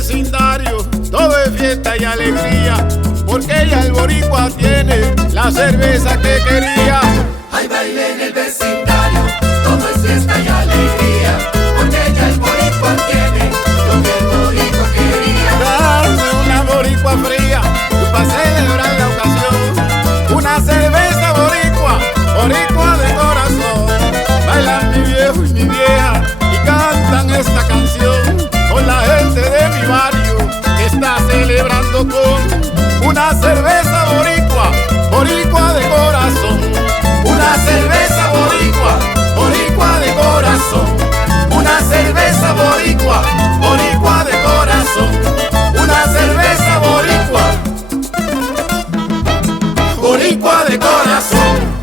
vecindario todo es fiesta y alegría, porque ya el boricua tiene la cerveza que quería. Hay baile en el vecindario, todo es fiesta y alegría, porque ya el boricua tiene lo que el boricua quería. Dame una boricua fría para celebrar la ocasión, una cerveza boricua, boricua de corazón. Bailan mi viejo y mi vieja y cantan esta canción con la gente de mi barrio que está celebrando con una cerveza boricua, boricua de corazón. Una cerveza boricua, boricua de corazón. Una cerveza boricua, boricua de corazón. Una cerveza boricua, boricua de corazón.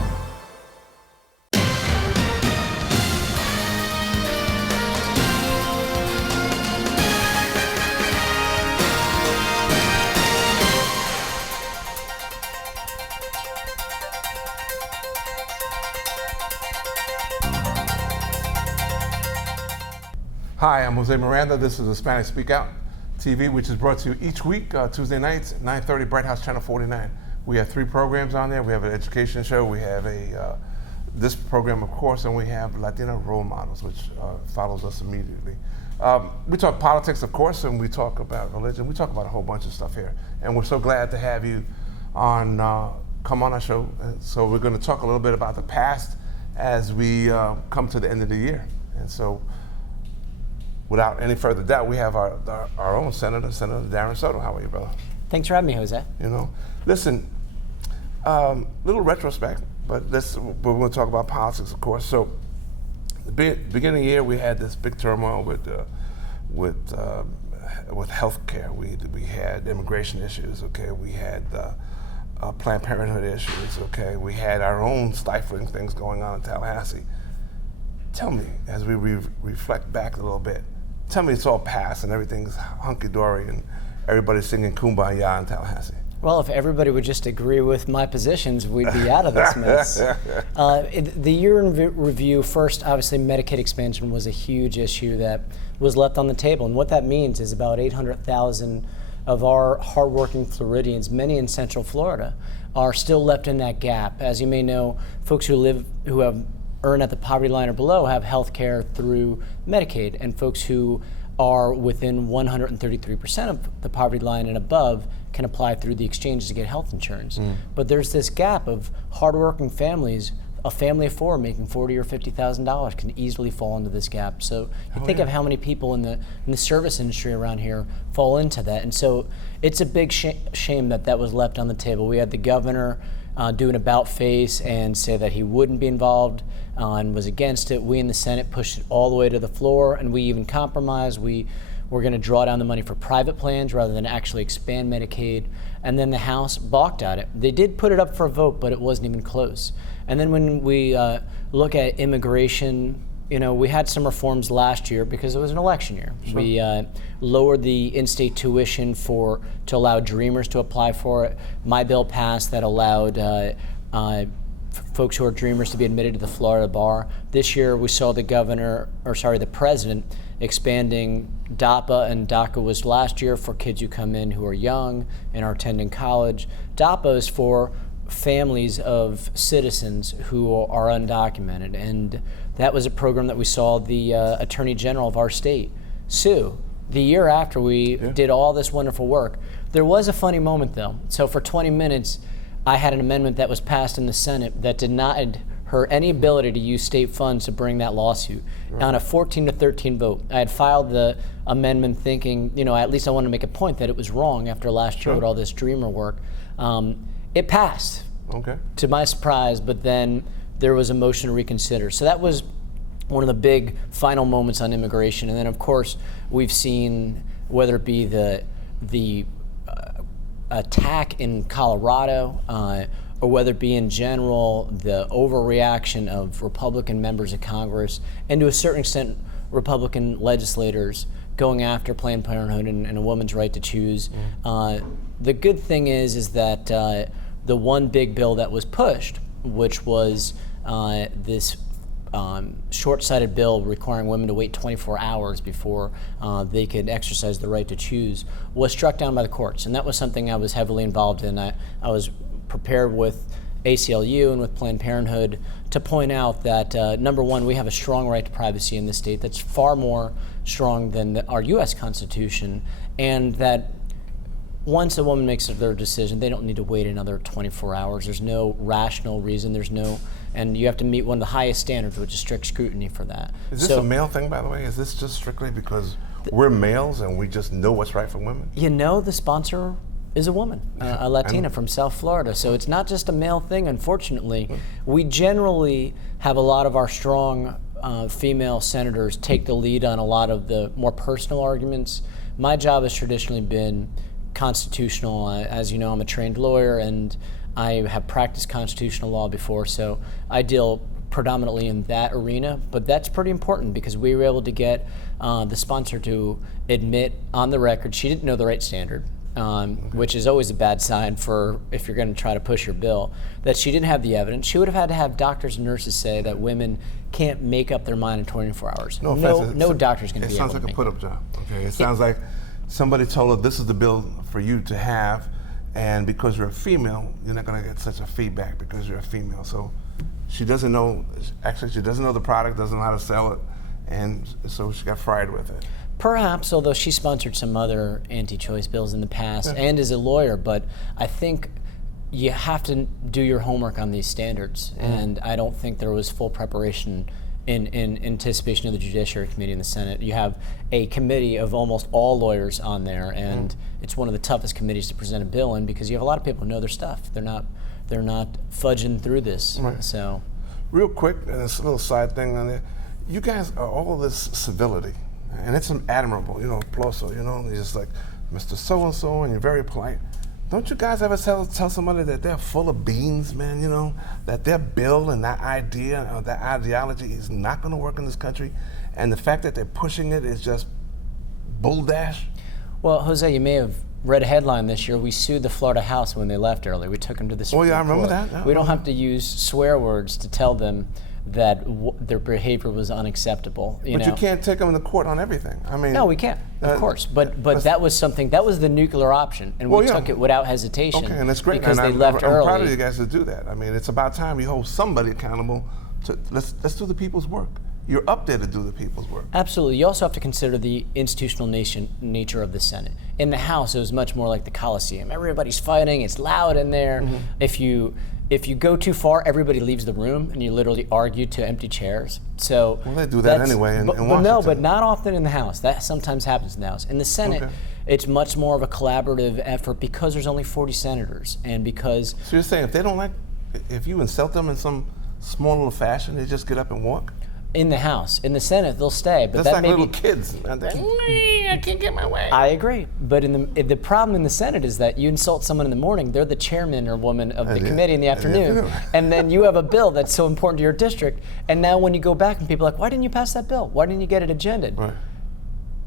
Hi, I'm Jose Miranda. This is Hispanic Speak Out TV, which is brought to you each week, Tuesday nights, 9:30, Bright House Channel 49. We have 3 programs on there. We have an education show, we have this program, of course, and we have Latino Role Models, which follows us immediately. We talk politics, of course, and we talk about religion. We talk about a whole bunch of stuff here. And we're so glad to have you on, come on our show. So we're going to talk a little bit about the past as we come to the end of the year. And so, without any further doubt, we have our own Senator Darren Soto. How are you, brother? Thanks for having me, Jose. You know, listen, little retrospect, but we're going to talk about politics, of course. So, the beginning of the year, we had this big turmoil with health care. We had immigration issues. Okay, we had Planned Parenthood issues. Okay, we had our own stifling things going on in Tallahassee. Tell me, as we reflect back a little bit, tell me it's all past and everything's hunky-dory and everybody's singing Kumbaya in Tallahassee. Well, if everybody would just agree with my positions, we'd be out of this mess. The year in review, first, obviously, Medicaid expansion was a huge issue that was left on the table. And what that means is about 800,000 of our hardworking Floridians, many in Central Florida, are still left in that gap. As you may know, folks who have earn at the poverty line or below have health care through Medicaid, and folks who are within 133% of the poverty line and above can apply through the exchanges to get health insurance. But there's this gap of hardworking families. A family of 4 making $40,000 or $50,000 can easily fall into this gap. So you think of how many people in the service industry around here fall into that, and so it's a big shame that was left on the table. We had the governor do an about face and say that he wouldn't be involved and was against it. We in the Senate pushed it all the way to the floor, and we even compromised. We were going to draw down the money for private plans rather than actually expand Medicaid, and then the House balked at it. They did put it up for a vote, but it wasn't even close. And then when we look at immigration, you know, we had some reforms last year because it was an election year. Sure. We lowered the in-state tuition to allow Dreamers to apply for it. My bill passed that allowed folks who are Dreamers to be admitted to the Florida bar. This year we saw the president expanding DAPA, and DACA was last year for kids who come in who are young and are attending college. DAPA is for families of citizens who are undocumented, and that was a program that we saw the Attorney General of our state sue the year after we did all this wonderful work. There was a funny moment though. So for 20 minutes, I had an amendment that was passed in the Senate that denied her any ability to use state funds to bring that lawsuit. Right. On a 14-13 vote. I had filed the amendment thinking, you know, at least I wanted to make a point that it was wrong after last year with all this Dreamer work. It passed, to my surprise, but then there was a motion to reconsider. So that was one of the big final moments on immigration. And then, of course, we've seen, whether it be the attack in Colorado, or whether it be in general, the overreaction of Republican members of Congress, and to a certain extent, Republican legislators going after Planned Parenthood and a woman's right to choose. The good thing is that the one big bill that was pushed, which was this short-sighted bill requiring women to wait 24 hours before they could exercise the right to choose was struck down by the courts. And that was something I was heavily involved in. I was prepared with ACLU and with Planned Parenthood to point out that, number one, we have a strong right to privacy in this state that's far more strong than our U.S. Constitution, and that once a woman makes their decision, they don't need to wait another 24 hours. There's no rational reason. And you have to meet one of the highest standards, which is strict scrutiny for that. Is this a male thing, by the way? Is this just strictly because we're males and we just know what's right for women? You know, the sponsor is a woman, a Latina from South Florida. So it's not just a male thing, unfortunately. We generally have a lot of our strong female senators take the lead on a lot of the more personal arguments. My job has traditionally been constitutional. As you know, I'm a trained lawyer and I have practiced constitutional law before, so I deal predominantly in that arena, but that's pretty important because we were able to get the sponsor to admit on the record she didn't know the right standard, which is always a bad sign for if you're going to try to push your bill, that she didn't have the evidence. She would have had to have doctors and nurses say that women can't make up their mind in 24 hours. No doctor's going to be able to. It sounds like a put-up job. Okay, it sounds like somebody told her this is the bill for you to have, and because you're a female, you're not going to get such a feedback because you're a female. So she doesn't know, actually she doesn't know the product, doesn't know how to sell it, and so she got fried with it. Perhaps, although she sponsored some other anti-choice bills in the past and is a lawyer, but I think you have to do your homework on these standards, and I don't think there was full preparation in anticipation of the Judiciary Committee in the Senate. You have a committee of almost all lawyers on there, and it's one of the toughest committees to present a bill in because you have a lot of people who know their stuff. They're not fudging through this. Right. So, real quick, and this little side thing on there, you guys are all of this civility, and it's admirable. You know, applauso. You know, you're just like Mr. So-and-so, and you're very polite. Don't you guys ever tell somebody that they're full of beans, man, you know, that their bill and that idea or that ideology is not going to work in this country, and the fact that they're pushing it is just bull dash? Well, Jose, you may have read a headline this year. We sued the Florida House when they left early. We took them to the Supreme Court. Oh, yeah, I remember that. Yeah, we don't have to use swear words to tell them that their behavior was unacceptable. But you can't take them to court on everything. I mean, no, we can't, of course. But that was something. That was the nuclear option, and we took it without hesitation. Okay, and that's great. Because they left early. I'm proud of you guys to do that. I mean, it's about time you hold somebody accountable. Let's do the people's work. You're up there to do the people's work. Absolutely. You also have to consider the institutional nature of the Senate. In the House, it was much more like the Coliseum. Everybody's fighting. It's loud in there. If you go too far, everybody leaves the room, and you literally argue to empty chairs. So they do that anyway in Washington. But not often in the House. That sometimes happens in the House. In the Senate, it's much more of a collaborative effort because there's only 40 senators, and because. So you're saying if you insult them in some small little fashion, they just get up and walk? In the House. In the Senate, they'll stay. But that's like little kids. I can't get my way. I agree. But the problem in the Senate is that you insult someone in the morning, they're the chairman or woman of the committee in the afternoon, and then you have a bill that's so important to your district, and now when you go back and people are like, why didn't you pass that bill? Why didn't you get it agended? Right.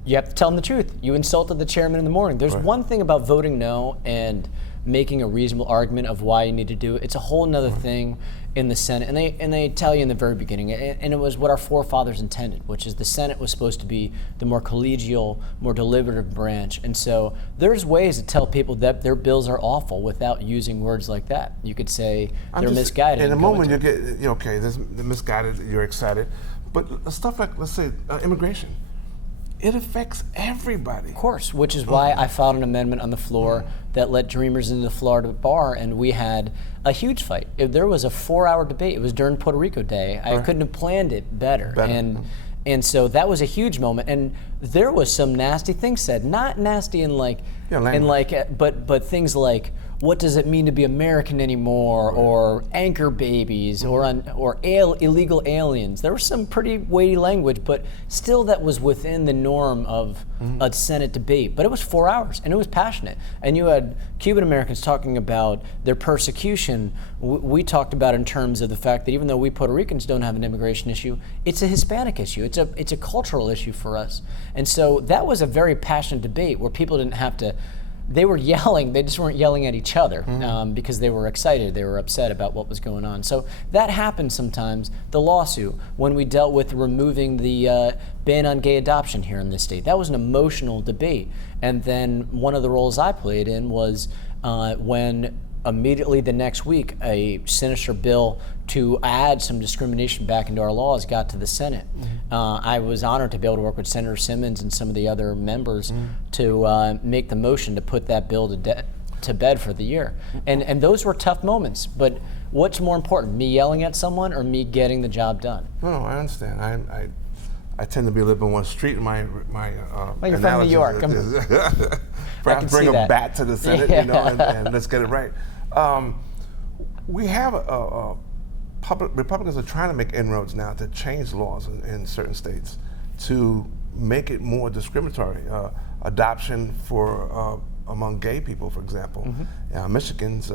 You have to tell them the truth. You insulted the chairman in the morning. There's one thing about voting no and making a reasonable argument of why you need to do it. It's a whole nother thing in the Senate, and they tell you in the very beginning, and it was what our forefathers intended, which is the Senate was supposed to be the more collegial, more deliberative branch, and so there's ways to tell people that their bills are awful without using words like that. You could say they're misguided. In the moment you get, they're misguided, you're excited, but stuff like, let's say, immigration. It affects everybody. Of course, which is why I filed an amendment on the floor that let Dreamers into the Florida bar, and we had a huge fight. There was a 4-hour debate. It was during Puerto Rico Day. I couldn't have planned it better. And so that was a huge moment. And there was some nasty things said. Not nasty in but things like, what does it mean to be American anymore, or anchor babies, or illegal aliens. There was some pretty weighty language, but still that was within the norm of a Senate debate. But it was 4 hours, and it was passionate. And you had Cuban Americans talking about their persecution. We talked about in terms of the fact that even though we Puerto Ricans don't have an immigration issue, it's a Hispanic issue. It's a cultural issue for us. And so that was a very passionate debate where people didn't have to they were yelling. They just weren't yelling at each other because they were excited. They were upset about what was going on. So that happens sometimes. The lawsuit, when we dealt with removing the ban on gay adoption here in this state, that was an emotional debate. And then one of the roles I played in was when immediately the next week, a sinister bill to add some discrimination back into our laws got to the Senate. I was honored to be able to work with Senator Simmons and some of the other members to make the motion to put that bill to bed for the year. And those were tough moments, but what's more important, me yelling at someone or me getting the job done? No, I understand. I tend to be a little bit more street in my well, you're from New York. Perhaps bring a bat to the Senate, you know, and let's get it right. We have Republicans are trying to make inroads now to change laws in certain states to make it more discriminatory. Adoption for among gay people, for example. Michigan's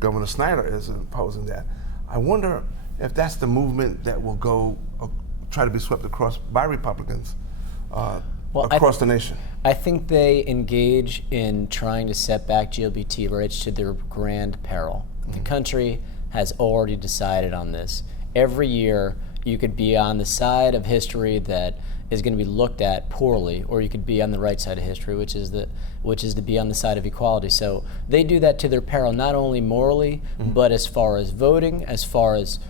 Governor Snyder is opposing that. I wonder if that's the movement that will go try to be swept across by Republicans across the nation. I think they engage in trying to set back LGBT rights to their grand peril. The country has already decided on this. Every year, you could be on the side of history that is going to be looked at poorly, or you could be on the right side of history, which is to be on the side of equality. So they do that to their peril, not only morally, but as far as voting, as far as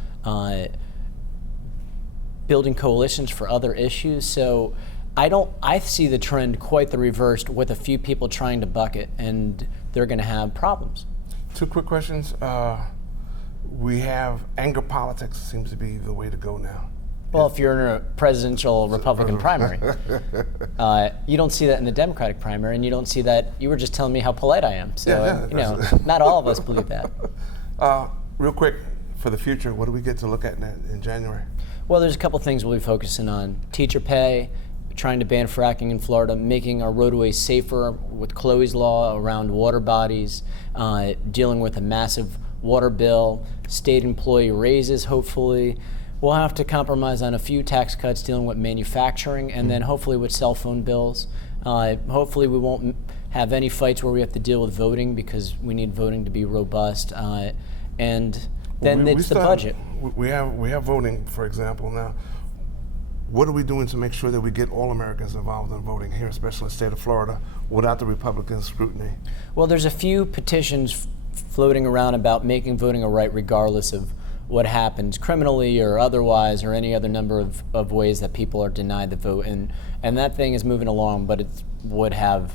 building coalitions for other issues. So I see the trend quite the reverse, with a few people trying to buck it, and they're going to have problems. Two quick questions. We have anger politics seems to be the way to go now. Well, if you're in a presidential Republican primary, you don't see that in the Democratic primary, and you don't see that. You were just telling me how polite I am, so you know, not all of us believe that. Real quick, for the future, what do we get to look at in January? Well, there's a couple things we'll be focusing on: teacher pay, trying to ban fracking in Florida, making our roadways safer with Chloe's law around water bodies, dealing with a massive water bill, state employee raises, hopefully. We'll have to compromise on a few tax cuts dealing with manufacturing, and then hopefully with cell phone bills. Hopefully we won't have any fights where we have to deal with voting, because we need voting to be robust. And then it's the budget. We have voting, for example, now. What are we doing to make sure that we get all Americans involved in voting here, especially in the state of Florida, without the Republican scrutiny? Well, there's a few petitions floating around about making voting a right regardless of what happens criminally or otherwise, or any other number of ways that people are denied the vote. And that thing is moving along, but it would have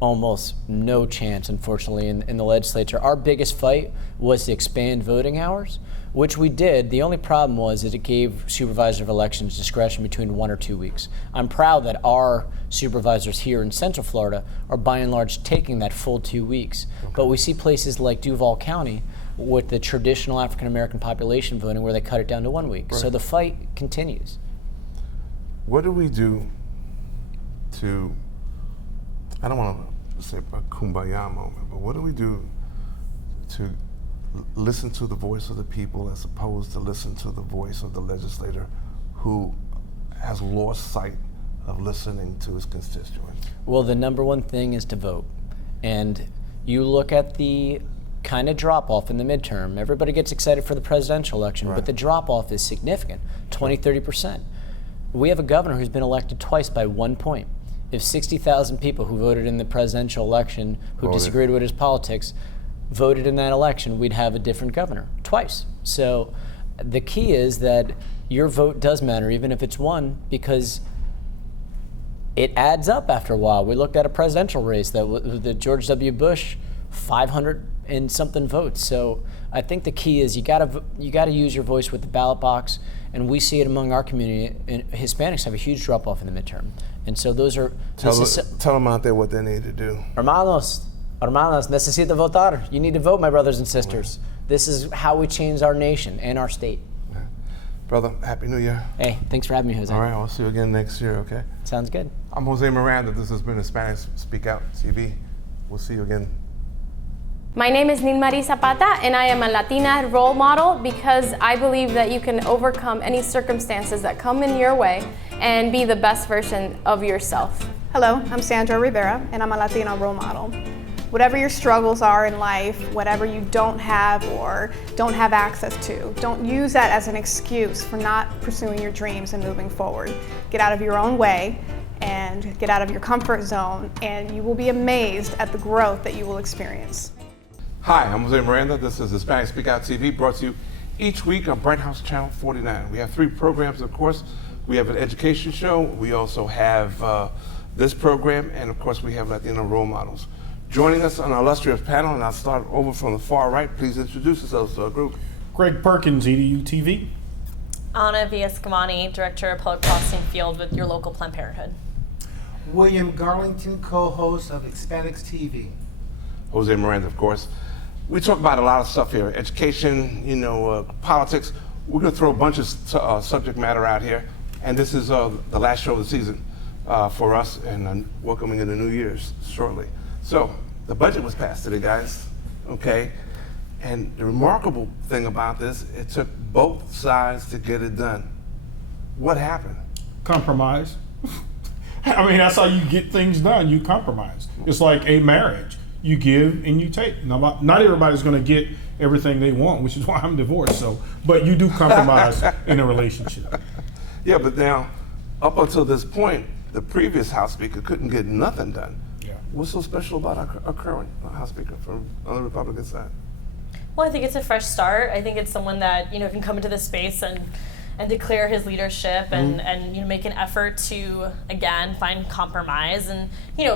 almost no chance, unfortunately, in the legislature. Our biggest fight was to expand voting hours, which we did. The only problem was that it gave supervisor of elections discretion between 1 or 2 weeks. I'm proud that our supervisors here in Central Florida are by and large taking that full 2 weeks. But we see places like Duval County with the traditional African American population voting where they cut it down to 1 week. Right. So the fight continues. What do we do to, I don't want to say a kumbaya moment, but what do we do to listen to the voice of the people as opposed to listen to the voice of the legislator who has lost sight of listening to his constituents? Well, the number one thing is to vote. And you look at the kind of drop-off in the midterm. Everybody gets excited for the presidential election, but the drop-off is significant, 20-30%. We have a governor who's been elected twice by 1 point. If 60,000 people who voted in the presidential election who disagreed with his politics voted in that election, we'd have a different governor twice. So the key is that your vote does matter, even if it's one, because it adds up after a while. We looked at a presidential race that George W. Bush, 500 and something votes. So I think the key is you gotta use your voice with the ballot box, and we see it among our community. And Hispanics have a huge drop off in the midterm, and so those are. Tell them out there what they need to do. Hermanos, necesita votar. You need to vote, my brothers and sisters. This is how we change our nation and our state. Brother, Happy New Year. Hey, thanks for having me, Jose. All right, I'll see you again next year, okay? Sounds good. I'm Jose Miranda. This has been Hispanic Speak Out TV. We'll see you again. My name is Nilmarie Zapata, and I am a Latina role model because I believe that you can overcome any circumstances that come in your way and be the best version of yourself. Hello, I'm Sandra Rivera, and I'm a Latina role model. whatever your struggles are in life, whatever you don't have or don't have access to, don't use that as an excuse for not pursuing your dreams and moving forward. Get out of your own way and get out of your comfort zone, and you will be amazed at the growth that you will experience. Hi, I'm Jose Miranda. This is Hispanic Speak Out TV, brought to you each week on Bright House Channel 49. We have 3 programs, of course. We have an education show. We also have this program, and of course we have Latino role models. Joining us on our illustrious panel, and I'll start over from the far right. Please introduce yourselves to our group. Greg Perkins, EDU TV. S122715SotoEskamni, Director of Public Policy and Field with your local Planned Parenthood. William Garlington, co-host of Hispanics TV. Jose Miranda, of course. We talk about a lot of stuff here, education, politics. We're going to throw a bunch of subject matter out here, and this is the last show of the season for us, and welcoming in the New Year's shortly. So the budget was passed today, guys, okay? And the remarkable thing about this, it took both sides to get it done. What happened? Compromise. I mean, that's how you get things done. You compromise. It's like a marriage. You give and you take. Now, not everybody's going to get everything they want, which is why I'm divorced. But you do compromise in a relationship. Yeah, but now, up until this point, the previous House Speaker couldn't get nothing done. Yeah. What's so special about our current House Speaker from on the Republican side? Well, I think it's a fresh start. I think it's someone that can come into this space and declare his leadership and make an effort to again find compromise. And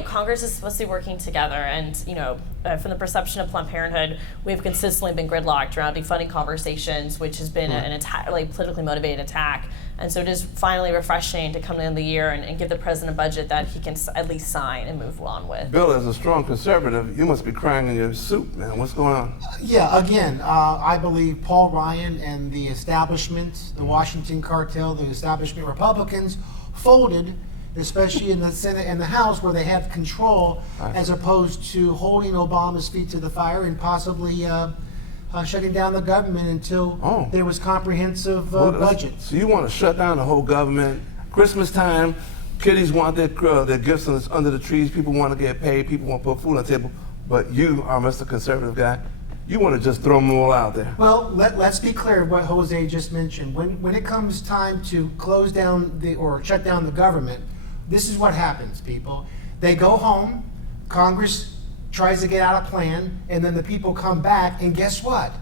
Congress is supposed to be working together. And from the perception of Planned Parenthood, we've consistently been gridlocked around defunding conversations, which has been an attack, like politically motivated attack. And so it is finally refreshing to come to the end of the year and give the president a budget that he can at least sign and move on with. Bill, as a strong conservative, you must be crying in your soup, man. What's going on? Yeah, again, I believe Paul Ryan and the establishment, the Washington cartel, the establishment Republicans folded, especially in the Senate and the House where they have control, as opposed to holding Obama's feet to the fire and possibly shutting down the government until there was comprehensive budget. So you want to shut down the whole government? Christmas time, kiddies want their gifts under the trees. People want to get paid. People want to put food on the table. But you are Mr. Conservative guy. You want to just throw them all out there. Well, let's be clear what Jose just mentioned. When it comes time to close down or shut down the government, this is what happens, people. They go home, Congress tries to get out a plan, and then the people come back, and guess what?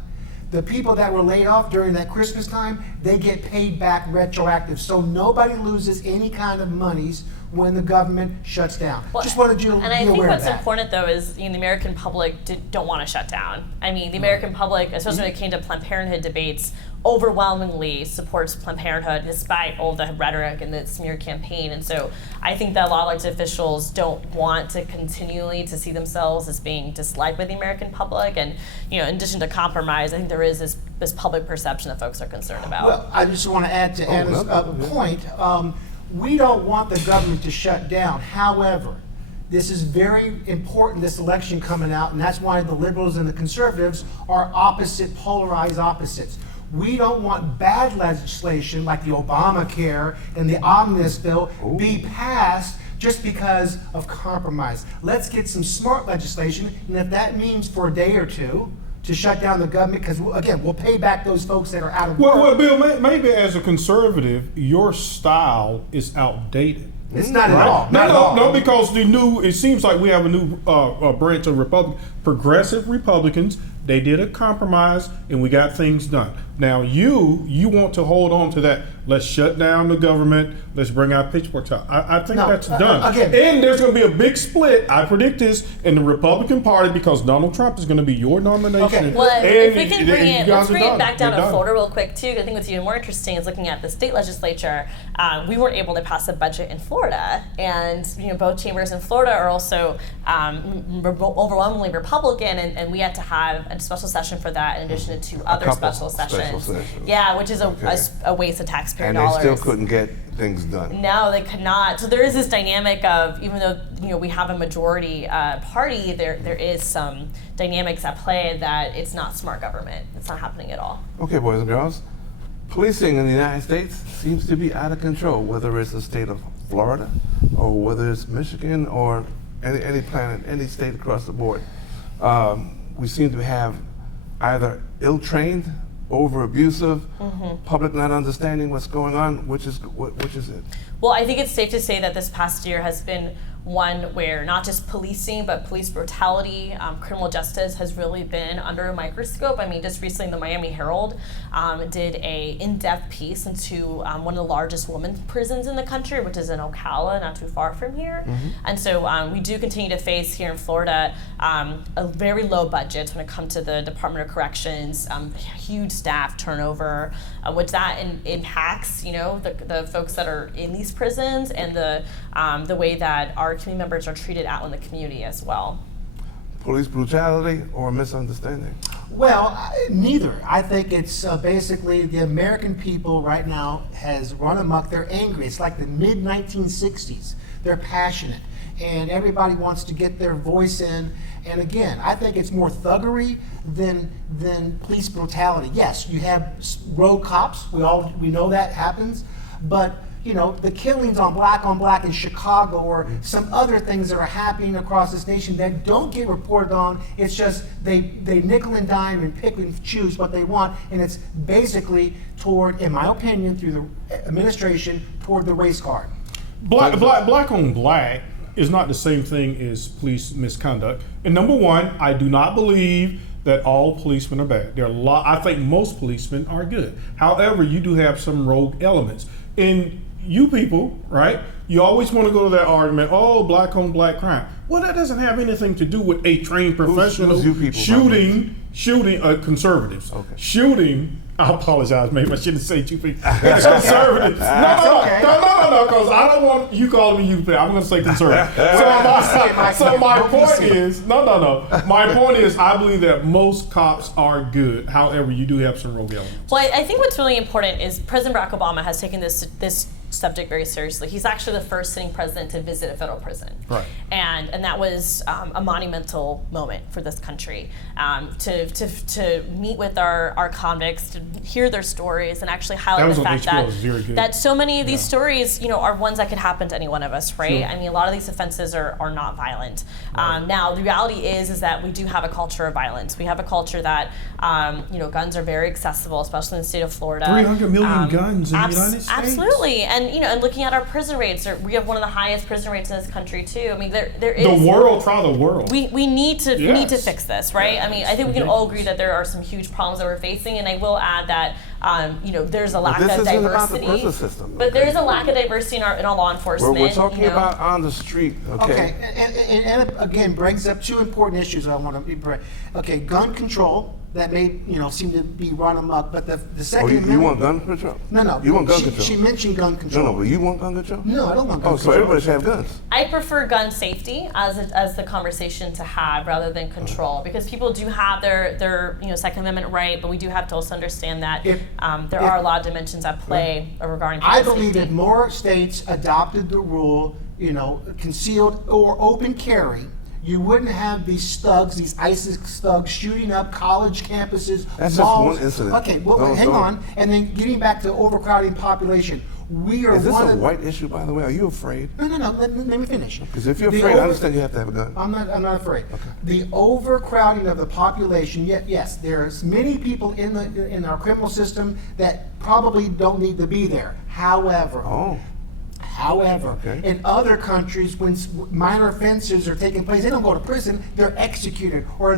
The people that were laid off during that Christmas time, they get paid back retroactive. So nobody loses any kind of monies when the government shuts down. Well, just wanted you to be aware of that. And I think what's important, though, is the American public don't want to shut down. I mean, the American public, especially when it came to Planned Parenthood debates, overwhelmingly supports Planned Parenthood despite all the rhetoric and the smear campaign. And so I think that a lot of elected officials don't want to continually to see themselves as being disliked by the American public. And in addition to compromise, I think there is this public perception that folks are concerned about. Well, I just want to add to Anna's point. We don't want the government to shut down. However, this is very important, this election coming out, and that's why the liberals and the conservatives are polarized opposites. We don't want bad legislation like the Obamacare and the Omnibus bill be passed just because of compromise. Let's get some smart legislation, and if that means for a day or two to shut down the government, because again, we'll pay back those folks that are out of work. Well, Bill, maybe as a conservative, your style is outdated. It's not at all. Not at all. No, because it seems like we have a new branch of progressive Republicans. They did a compromise, and we got things done. Now you want to hold on to that. Let's shut down the government. Let's bring out pitchforks out. I think that's done. Again, and there's going to be a big split. I predict this in the Republican Party because Donald Trump is going to be your nomination. Okay. Well, if we can let's bring it back down to They're Florida real quick too. I think what's even more interesting is looking at the state legislature. We weren't able to pass a budget in Florida, and both chambers in Florida are also overwhelmingly Republican, and we had to have a special session for that in addition to two other special sessions. Yeah, which is a waste of taxpayer dollars. And they still couldn't get things done. No, they could not. So there is this dynamic of, even though we have a majority party, there is some dynamics at play that it's not smart government. It's not happening at all. Okay, boys and girls. Policing in the United States seems to be out of control, whether it's the state of Florida or whether it's Michigan or any planet, any state across the board. we seem to have either ill-trained, over-abusive, public not understanding what's going on. Which is it? Well, I think it's safe to say that this past year has been one where not just policing, but police brutality, criminal justice has really been under a microscope. I mean, just recently the Miami Herald did a in-depth piece into one of the largest women's prisons in the country, which is in Ocala, not too far from here. And so we do continue to face here in Florida a very low budget when it comes to the Department of Corrections, huge staff turnover, which that impacts, you know, the folks that are in these prisons and the way that our community members are treated out in the community as well. Police brutality or misunderstanding? Well, neither. I think it's basically the American people right now has run amok. They're angry. It's like the mid-1960s. They're passionate, and everybody wants to get their voice in. And again, I think it's more thuggery than police brutality. Yes, you have rogue cops. We know that happens, but you know, the killings on black in Chicago or some other things that are happening across this nation that don't get reported on. It's just they nickel and dime and pick and choose what they want, and it's basically toward, in my opinion, through the administration, toward the race card. Black on black is not the same thing as police misconduct. And number one, I do not believe that all policemen are bad. There are I think most policemen are good. However, you do have some rogue elements. And you people, right? You always want to go to that argument, oh, black on black crime. Well, that doesn't have anything to do with a trained professional who's you people, shooting conservatives. Okay. Shooting, I apologize, maybe I shouldn't say you people. Conservatives. No, because I don't want you calling me you people. I'm going to say conservative. So my point is, my point is, I believe that most cops are good. However, you do have some rogue elements. Well, I think what's really important is President Barack Obama has taken this subject very seriously. He's actually the first sitting president to visit a federal prison. Right. And that was a monumental moment for this country, to meet with our convicts, to hear their stories, and actually highlight the fact that so many of these stories, you know, are ones that could happen to any one of us, right? Sure. I mean, a lot of these offenses are not violent. Right. Now, the reality is that we do have a culture of violence. We have a culture that, you know, guns are very accessible, especially in the state of Florida. 300 million guns in the United States. Absolutely. And you know, and looking at our prison rates, we have one of the highest prison rates in this country too. I mean, there is the world. We need to fix this, right? I mean, I think we can all agree that there are some huge problems that we're facing, and I will add that you know, there's a lack of diversity. About the prison system, but there is a lack of diversity in our law enforcement. We're talking about on the street, okay? And again, brings up two important issues I want to bring. Okay, gun control. That may, you know, seem to be run amok, but the second. You want gun control? No. You want gun control? She mentioned gun control. No, but you want gun control? No, I don't want gun control. So everybody should have guns. I prefer gun safety as the conversation to have rather than control, because people do have their you know, Second Amendment right, but we do have to also understand that there are a lot of dimensions at play regarding I believe that more states adopted the rule, you know, concealed or open carry, you wouldn't have these thugs, these ISIS thugs shooting up college campuses, That's malls. Just one incident. Okay, well, hang on. And then getting back to overcrowding population. Is this a white issue, by the way? Are you afraid? No. Let me finish. Because if you're afraid, I understand you have to have a gun. I'm not afraid. Okay. The overcrowding of the population. Yes, there's many people in our criminal system that probably don't need to be there. However, Okay. in other countries, when minor offenses are taking place, they don't go to prison; they're executed, or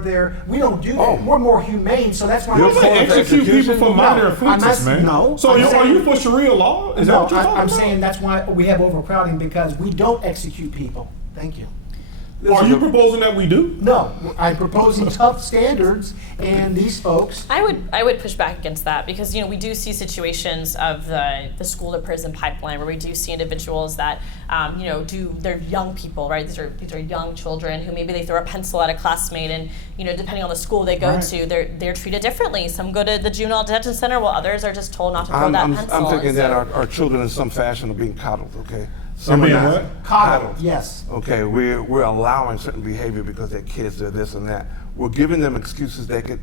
we don't do that. We're more humane, so that's why You don't execute people for minor offenses, man. No. So are you for Sharia law? Is that what you're talking about? I'm saying that's why we have overcrowding, because we don't execute people. Thank you. Are you proposing that we do? No, I'm proposing tough standards, and these folks. I would push back against that, because you know, we do see situations of the school to prison pipeline where we do see individuals that you know, they're young people, right? These are young children who maybe they throw a pencil at a classmate, and you know, depending on the school they go to, they're treated differently. Some go to the juvenile detention center, while others are just told not to throw that pencil. I'm thinking that our children in some fashion are being coddled. Okay. Some are not. Coddled, yes. Okay, we're allowing certain behavior because they're kids, they're this and that. We're giving them excuses they could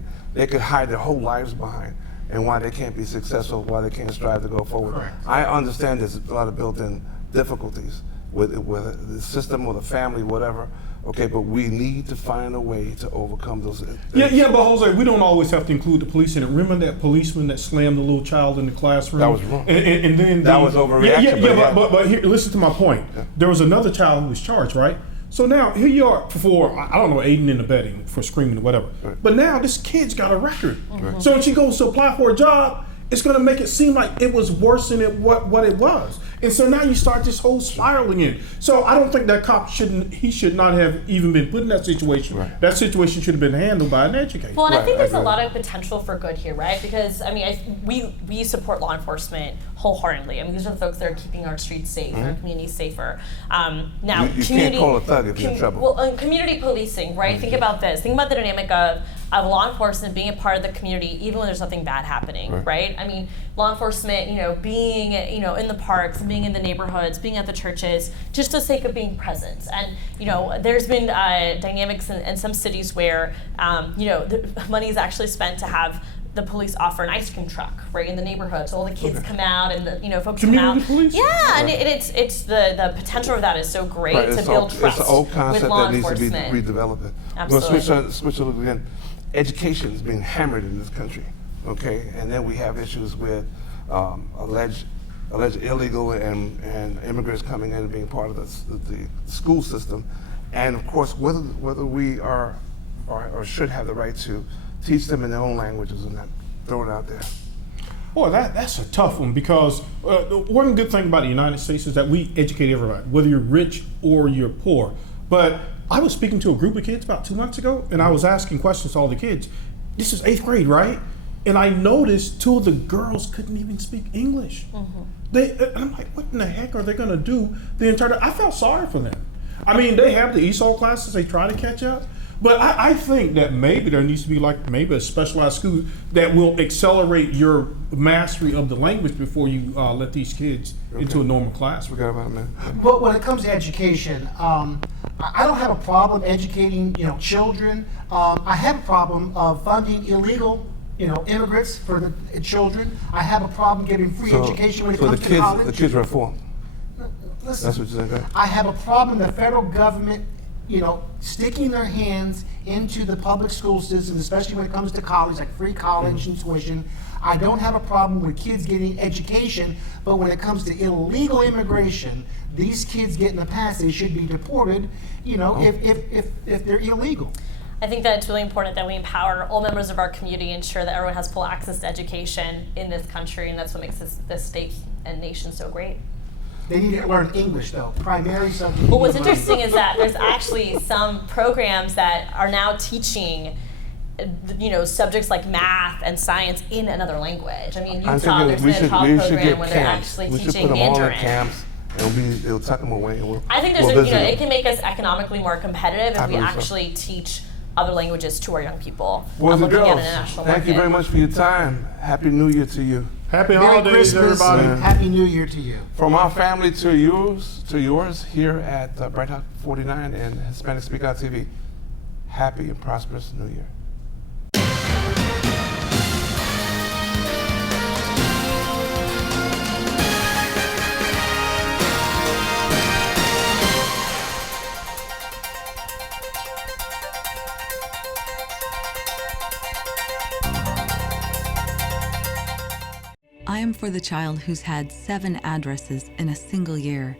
hide their whole lives behind, and why they can't be successful, why they can't strive to go forward. Correct. I understand there's a lot of built-in difficulties with the system or the family, whatever. Okay, but we need to find a way to overcome those. Yeah, but Jose, we don't always have to include the police in it. Remember that policeman that slammed the little child in the classroom? That was wrong. And then that was overreaction. But here, listen to my point. Yeah. There was another child who was charged, right? So now here you are for, I don't know, aiding and abetting, for screaming or whatever. Right. But now this kid's got a record. Right. So when she goes to apply for a job, it's going to make it seem like it was worse than what it was. And so now you start this whole spiral again. So I don't think that cop should not have even been put in that situation. Right. That situation should have been handled by an educator. Well, and I think there's a lot of potential for good here, right? Because, I mean, we support law enforcement wholeheartedly. I mean, these are the folks that are keeping our streets safe, our communities safer. Now, you can't call a thug if you're in trouble. Well, community policing, right? Think about this. Think about the dynamic of law enforcement being a part of the community, even when there's nothing bad happening, right? I mean, law enforcement, being, in the parks, being in the neighborhoods, being at the churches, just for the sake of being present. And, there's been dynamics in some cities where, the money is actually spent to have the police offer an ice cream truck, right, in the neighborhood. So all the kids come out and the folks community come out. Police? Yeah, and it's the potential of that is so great to build trust it's an old concept with law that needs to be enforcement. redeveloped. Absolutely. We'll switch a little again. Education is being hammered in this country, okay? And then we have issues with alleged illegal and immigrants coming in and being part of the school system. And of course, whether we are or should have the right to teach them in their own languages and not throw it out there. Boy, that's a tough one, because one good thing about the United States is that we educate everybody, whether you're rich or you're poor. But I was speaking to a group of kids about 2 months ago, and I was asking questions to all the kids. This is 8th grade, right? And I noticed 2 of the girls couldn't even speak English. I'm like, what in the heck are they going to do the entire time? I felt sorry for them. I mean, they have the ESOL classes, they try to catch up. But I think that maybe there needs to be maybe a specialized school that will accelerate your mastery of the language before you let these kids into a normal class. Forgot about that. But when it comes to education, I don't have a problem educating, children. I have a problem of funding illegal, immigrants for the children. I have a problem giving free education when it comes to college. The kids are reformed. Listen, that's what you're saying. I have a problem the federal government, sticking their hands into the public school system, especially when it comes to college, like free college and tuition. I don't have a problem with kids getting education, but when it comes to illegal immigration, these kids get in the past, they should be deported, if they're illegal. I think that it's really important that we empower all members of our community, ensure that everyone has full access to education in this country, and that's what makes this state and nation so great. They need to learn English, though, primary subject. Well, what's interesting is that there's actually some programs that are now teaching, subjects like math and science in another language. I mean, Utah, there's been a top program where they're actually teaching Mandarin. We should put them all in camps. It'll tuck them away. I think it can make us economically more competitive if we actually teach other languages to our young people. Boys and girls, international thank you very much for your time. Happy New Year to you. Happy holidays, everybody. Happy New Year to you. From our family to yours here at Bright Hawk 49 and Hispanic Speak Out TV. Happy and prosperous New Year. I am for the child who's had 7 addresses in a single year,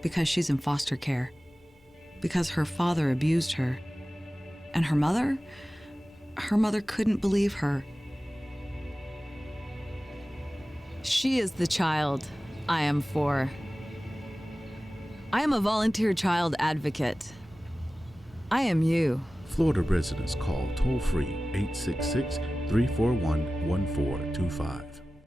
because she's in foster care, because her father abused her, and her mother couldn't believe her. She is the child I am for. I am a volunteer child advocate. I am you. Florida residents call toll-free 866-341-1425.